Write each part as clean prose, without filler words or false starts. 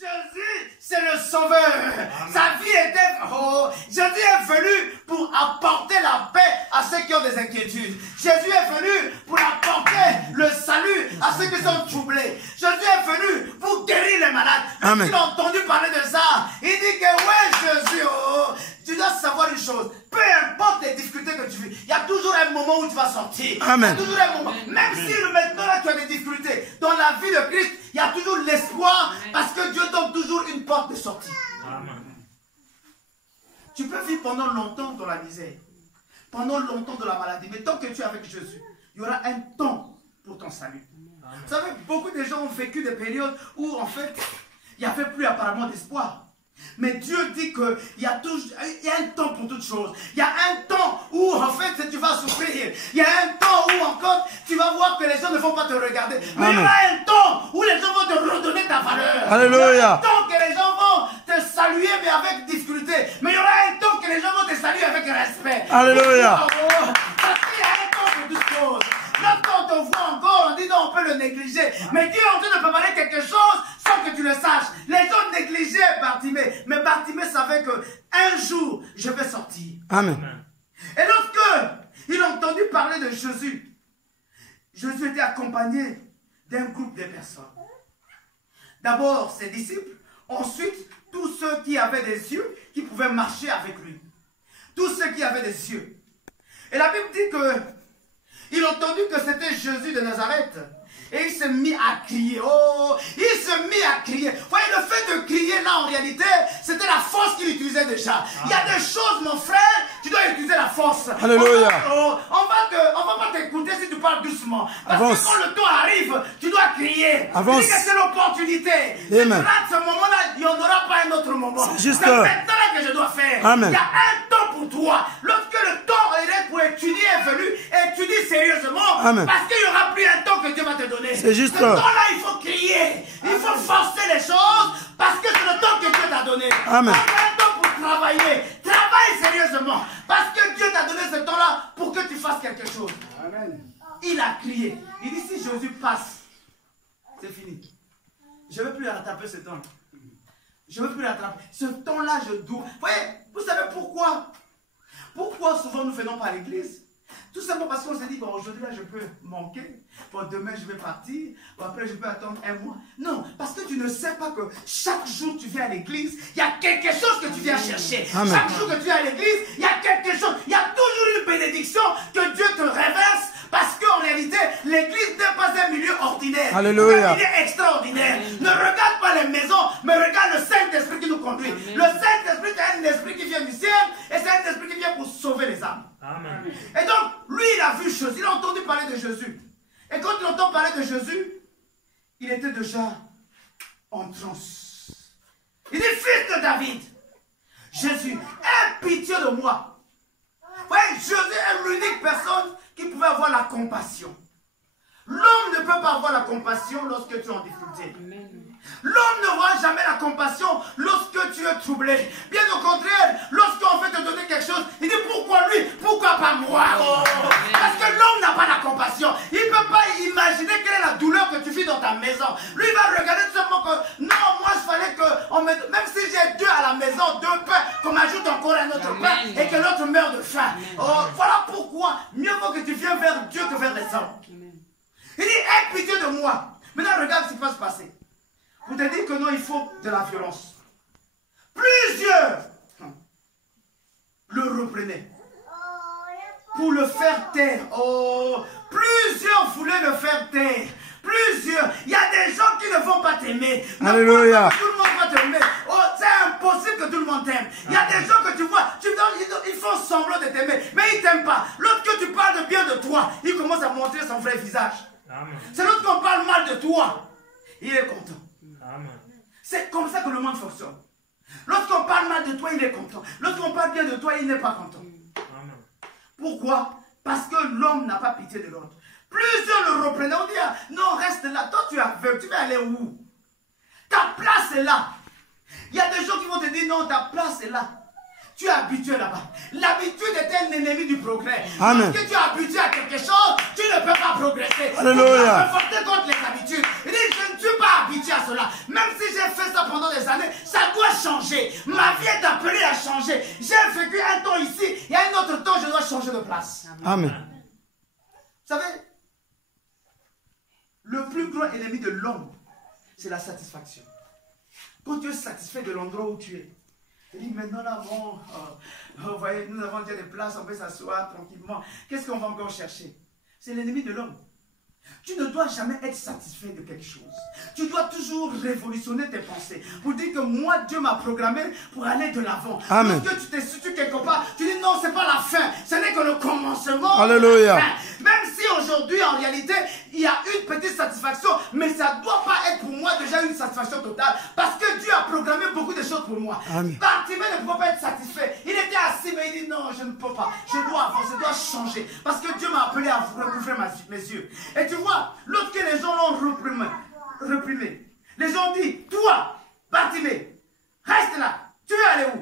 Jésus, c'est le sauveur. Amen. Sa vie était... Oh, Jésus est venu pour apporter la paix à ceux qui ont des inquiétudes. Jésus est venu pour apporter le salut à ceux qui sont troublés. Jésus est venu pour guérir les malades. Quand il a entendu parler de ça, il dit que ouais Jésus, oh, tu dois savoir une chose. Peu importe les difficultés que tu vis, il y a toujours un moment où tu vas sortir. Amen. Il y a toujours un moment. Même si maintenant là, tu as des difficultés dans la vie de Christ, il y a toujours l'espoir parce que Dieu donne toujours une porte de sortie. Amen. Tu peux vivre pendant longtemps dans la misère, pendant longtemps dans la maladie, mais tant que tu es avec Jésus, il y aura un temps pour ton salut. Amen. Vous savez, beaucoup de gens ont vécu des périodes où en fait, il n'y avait plus apparemment d'espoir. Mais Dieu dit qu'il y a un temps pour toutes choses. Il y a un temps où en fait tu vas souffrir. Il y a un temps où encore tu vas voir que les gens ne vont pas te regarder. Mais Amen. Il y aura un temps où les gens vont te redonner ta valeur. Alléluia. Il y aura un temps que les gens vont te saluer mais avec difficulté. Mais il y aura un temps que les gens vont te saluer avec respect. Alléluia. Parce qu'il y a un temps pour toutes choses. Lorsqu'on te voit encore, on dit non, on peut le négliger. Mais Dieu est en train de préparer quelque chose sans que tu le saches. Les gens négligeaient Bartimée. Mais Bartimée savait que un jour, je vais sortir. Amen. Et lorsque il a entendu parler de Jésus, Jésus était accompagné d'un groupe de personnes. D'abord ses disciples, ensuite tous ceux qui avaient des yeux, qui pouvaient marcher avec lui. Tous ceux qui avaient des yeux. Et la Bible dit que il a entendu que c'était Jésus de Nazareth. Et il s'est mis à crier. Oh, il s'est mis à crier. Vous voyez, le fait de crier là, en réalité, c'était la force qu'il utilisait déjà. Il y a des choses, mon frère, tu dois utiliser la force. Alléluia. On va pas t'écouter si tu parles doucement. Parce que quand le temps arrive, tu dois crier. Avance. Dis que c'est l'opportunité. Si tu rates ce moment-là, il n'y en aura pas un autre moment. C'est maintenant là que je dois faire. Amen. Il y a un temps pour toi. Lorsque le temps est pour étudier est venu, étudie sérieusement. Amen. Parce qu'il n'y aura plus un temps que Dieu va te donner. C'est juste ce temps-là, il faut crier. Il faut forcer les choses parce que c'est le temps que Dieu t'a donné. Amen. On a un temps pour travailler. Travaille sérieusement. Parce que Dieu t'a donné ce temps-là pour que tu fasses quelque chose. Amen. Il a crié. Il dit si Jésus passe, c'est fini. Je ne veux plus rattraper ce temps. Je ne veux plus rattraper. Ce temps-là, je dois. Vous savez pourquoi? Pourquoi souvent nous ne venons pas à l'église? Tout simplement parce qu'on s'est dit, bon, aujourd'hui là je peux manquer, bon, demain je vais partir, bon, après je peux attendre un mois. Non, parce que tu ne sais pas que chaque jour tu viens à l'église, il y a quelque chose que tu viens chercher. Amen. Chaque jour que tu viens à l'église, il y a quelque chose, il y a toujours une bénédiction que Dieu te réverse. Parce qu'en réalité, l'église n'est pas un milieu ordinaire. Alléluia. C'est un milieu extraordinaire. Amen. Ne regarde pas les maisons, mais regarde le Saint-Esprit qui nous conduit. Amen. Le Saint-Esprit est un esprit qui vient du ciel et c'est un esprit qui vient pour sauver les âmes. Amen. Et donc, lui, il a vu Jésus, il a entendu parler de Jésus. Et quand il entend parler de Jésus, il était déjà en transe. Il dit, fils de David, Jésus, aie pitié de moi. Oui, Jésus est l'unique personne qui pouvait avoir la compassion. L'homme ne peut pas avoir la compassion lorsque tu es en difficulté. L'homme ne voit jamais la compassion lorsque tu es troublé. Bien au contraire, lorsqu'on veut te donner quelque chose, il dit pourquoi lui, pourquoi pas moi? Oh, parce que l'homme n'a pas la compassion. Il ne peut pas imaginer quelle est la douleur que tu vis dans ta maison. Lui, il va regarder tout simplement que non, moi il fallait que, même si j'ai deux à la maison, deux pains, qu'on m'ajoute encore un autre pain et que l'autre meurt de faim. Oh, voilà pourquoi mieux vaut que tu viennes vers Dieu que vers les hommes. Il dit, aie pitié de moi. Maintenant, regarde ce qui va se passer. Vous te dites que non, il faut de la violence. Plusieurs le reprenaient pour le faire taire. Oh, plusieurs voulaient le faire taire. Plusieurs. Il y a des gens qui ne vont pas t'aimer. Alléluia. Tout le monde va t'aimer. Oh, c'est impossible que tout le monde t'aime. Il y a des gens que tu vois, ils font semblant de t'aimer, mais ils ne t'aiment pas. Lorsque tu parles de bien de toi, il commence à montrer son vrai visage. C'est lorsqu'on parle mal de toi, il est content. C'est comme ça que le monde fonctionne. Lorsqu'on parle mal de toi, il est content. Lorsqu'on parle bien de toi, il n'est pas content. Amen. Pourquoi? Parce que l'homme n'a pas pitié de l'autre. Plusieurs le reprenaient. On dit, ah, non, reste là. Toi, tu es aveugle. Tu vas aller où? Ta place est là. Il y a des gens qui vont te dire, non, ta place est là. Tu es habitué là-bas. L'habitude est un ennemi du progrès. Amen. Parce que tu es habitué à quelque chose, tu ne peux pas progresser. Alléluia. Tu peux forter contre les habitudes. Il dit, je ne suis pas habitué à cela. Même si j'ai fait ça pendant des changer. Ma vie est appelée à changer. J'ai vécu un temps ici, et un autre temps, je dois changer de place. Amen. Vous savez, le plus grand ennemi de l'homme, c'est la satisfaction. Quand tu es satisfait de l'endroit où tu es, tu dis maintenant là, bon, vous voyez, nous avons déjà des places, on peut s'asseoir tranquillement. Qu'est-ce qu'on va encore chercher? C'est l'ennemi de l'homme. Tu ne dois jamais être satisfait de quelque chose. Tu dois toujours révolutionner tes pensées pour dire que moi, Dieu m'a programmé pour aller de l'avant. Lorsque tu te situes quelque part, tu dis non, ce n'est pas la fin, ce n'est que le commencement. Alléluia. Même si aujourd'hui, en réalité, il y a une petite satisfaction, mais ça ne doit pas être pour moi déjà une satisfaction totale, parce que Dieu a programmé beaucoup de choses pour moi. Bartimée ne pouvait pas être satisfait. Il était assis, mais il dit non, je ne peux pas. Je dois avancer, je dois changer, parce que Dieu m'a appelé à recouvrir mes yeux. Et tu vois, lorsque les gens l'ont reprimé, les gens ont dit, toi, Bartimée, reste là, tu veux aller où?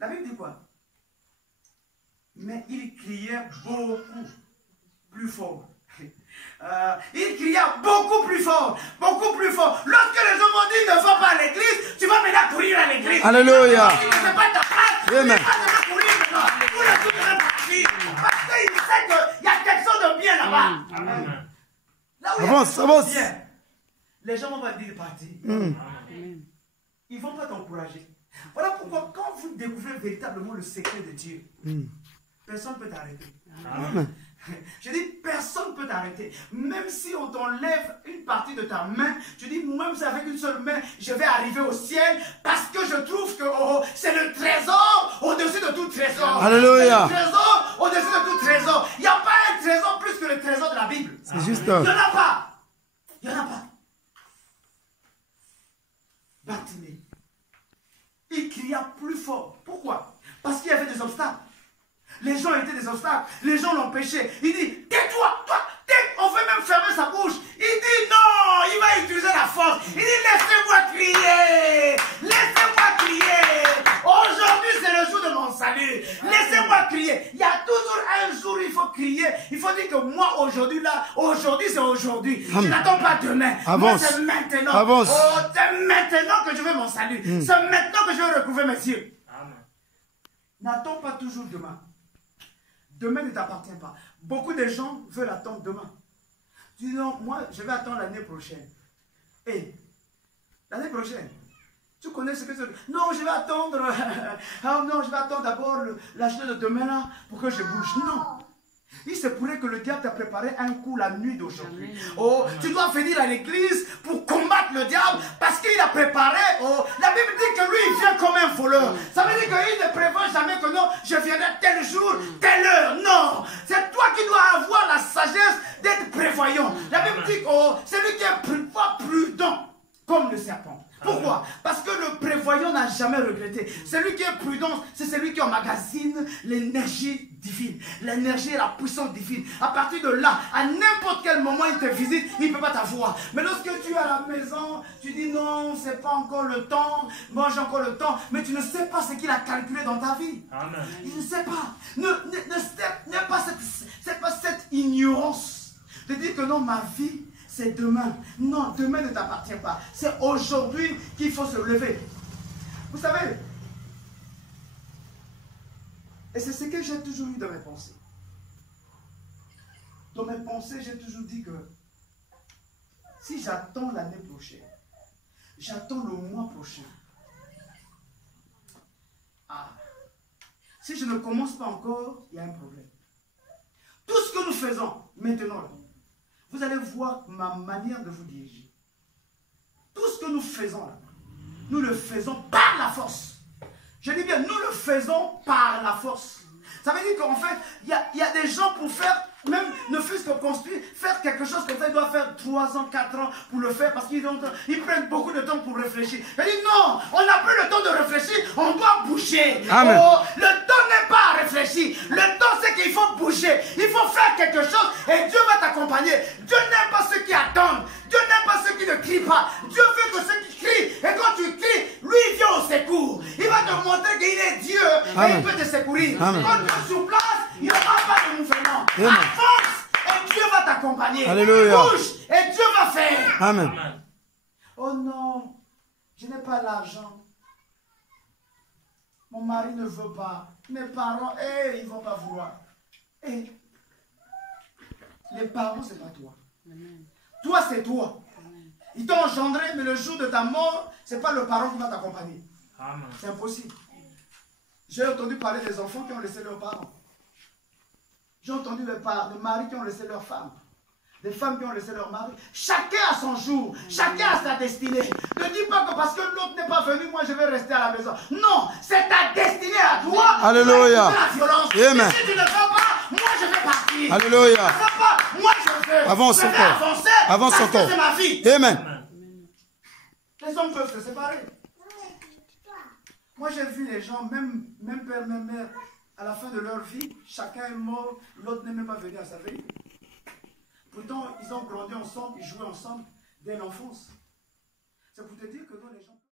La Bible dit quoi? Mais il criait beaucoup plus fort. Il cria beaucoup plus fort, beaucoup plus fort. Lorsque les gens m'ont dit ne va pas à l'église, tu vas maintenant courir à l'église. Alléluia. Tu ne fais pas ta place, tu ne vas pas courir maintenant. Pour le tout de partir. Parce qu'il sait qu'il y a quelque chose de bien là-bas. Là où avance, il y a quelque chose de bien, les gens vont pas dire de partir. Ils ne vont pas t'encourager. Voilà pourquoi quand vous découvrez véritablement le secret de Dieu, personne ne peut t'arrêter. Je dis, personne ne peut t'arrêter. Même si on t'enlève une partie de ta main, tu dis, même si avec une seule main, je vais arriver au ciel, parce que je trouve que c'est le trésor au-dessus de tout trésor. Alléluia. C'est le trésor au-dessus de tout trésor. Il n'y a pas un trésor plus que le trésor de la Bible. C'est juste. Il n'y en a pas. Il n'y en a pas. Bartimée, il cria plus fort. Pourquoi? Parce qu'il y avait des obstacles. Les gens étaient des obstacles. Les gens l'empêchaient. Il dit, tais-toi, toi, on veut même fermer sa bouche. Il dit, non, il va utiliser la force. Il dit, laissez-moi crier. Laissez-moi crier. Aujourd'hui, c'est le jour de mon salut. Laissez-moi crier. Il y a toujours un jour où il faut crier. Il faut dire que moi, aujourd'hui, là, aujourd'hui, c'est aujourd'hui. Je n'attends pas demain. Moi, c'est maintenant. Avance. Oh, c'est maintenant que je veux mon salut. C'est maintenant que je veux recouvrir mes yeux. N'attends pas toujours demain. Demain ne t'appartient pas. Beaucoup de gens veulent attendre demain. Tu dis non, moi je vais attendre l'année prochaine. Et l'année prochaine, tu connais ce que c'est? Non, je vais attendre. Non, je vais attendre d'abord la journée de demain là pour que je bouge. Non. Il se pourrait que le diable t'a préparé un coup la nuit d'aujourd'hui. Oh, tu dois venir à l'église pour combattre le diable parce qu'il a préparé. Oh, la Bible dit que lui, il vient comme un voleur. Ça veut dire qu'il ne prévoit jamais que non, je viendrai tel jour, telle heure. Non, c'est toi qui dois avoir la sagesse d'être prévoyant. La Bible dit que c'est lui qui est prudent comme le serpent. Pourquoi? Parce que le prévoyant n'a jamais regretté. Celui qui est prudent, c'est celui qui emmagasine l'énergie divine. L'énergie et la puissance divine. À partir de là, à n'importe quel moment il te visite, il ne peut pas t'avoir. Mais lorsque tu es à la maison, tu dis non, c'est pas encore le temps. Moi j'ai encore le temps. Mais tu ne sais pas ce qu'il a calculé dans ta vie. Amen. Je ne sais pas. N'aie pas cette ignorance de dire que non, ma vie, c'est demain. Non, demain ne t'appartient pas. C'est aujourd'hui qu'il faut se lever. Vous savez, et c'est ce que j'ai toujours eu dans mes pensées. Dans mes pensées, j'ai toujours dit que si j'attends l'année prochaine, j'attends le mois prochain. Si je ne commence pas encore, il y a un problème. Tout ce que nous faisons maintenant, vous allez voir ma manière de vous diriger. Tout ce que nous faisons là, nous le faisons par la force. Je dis bien, nous le faisons par la force. Ça veut dire qu'en fait, il y a des gens pour faire, même ne fût-ce que construire, faire quelque chose comme ça, ils doivent faire 3 ans, 4 ans pour le faire parce qu'ils prennent beaucoup de temps pour réfléchir. Je dis non, on n'a plus le temps de réfléchir, on doit bouger. Amen. Oh, le temps n'est pas à réfléchir, le temps c'est qu'il faut bouger, il faut faire quelque chose et Dieu va t'accompagner. Dieu n'aime pas ceux qui attendent, Dieu n'aime pas ceux qui ne crient pas, Dieu veut que ceux qui crient, et quand tu cries, lui il vient au secours. Il va te montrer qu'il est Dieu et il peut te secourir. Amen. Quand tu es sur place, il n'y aura pas de mouvement. Avance et Dieu va t'accompagner. Alléluia. Bouge et Dieu va faire. Amen. Oh non, je n'ai pas l'argent. Mon mari ne veut pas. Mes parents, ils ne vont pas vouloir. Les parents, ce n'est pas toi. Amen. Toi, c'est toi. Amen. Ils t'ont engendré, mais le jour de ta mort, ce n'est pas le parent qui va t'accompagner. C'est impossible. J'ai entendu parler des enfants qui ont laissé leurs parents. J'ai entendu des maris qui ont laissé leurs femmes. Des femmes qui ont laissé leur mari. Chacun a son jour. Chacun a sa destinée. Ne dis pas que parce que l'autre n'est pas venu, moi je vais rester à la maison. Non, c'est ta destinée à toi. Alléluia. La violence. Amen. Si tu ne veux pas, moi je vais partir. Alléluia. Tu ne veux pas, moi je veux. Avance encore. Avancer. Avance parce encore. que c'est ma vie. Amen. Les hommes peuvent se séparer. Moi j'ai vu les gens, même père, même mère, à la fin de leur vie, chacun est mort, l'autre n'est même pas venu à sa veille. Pourtant, ils ont grandi ensemble, ils jouaient ensemble dès l'enfance. C'est pour te dire que dans les gens...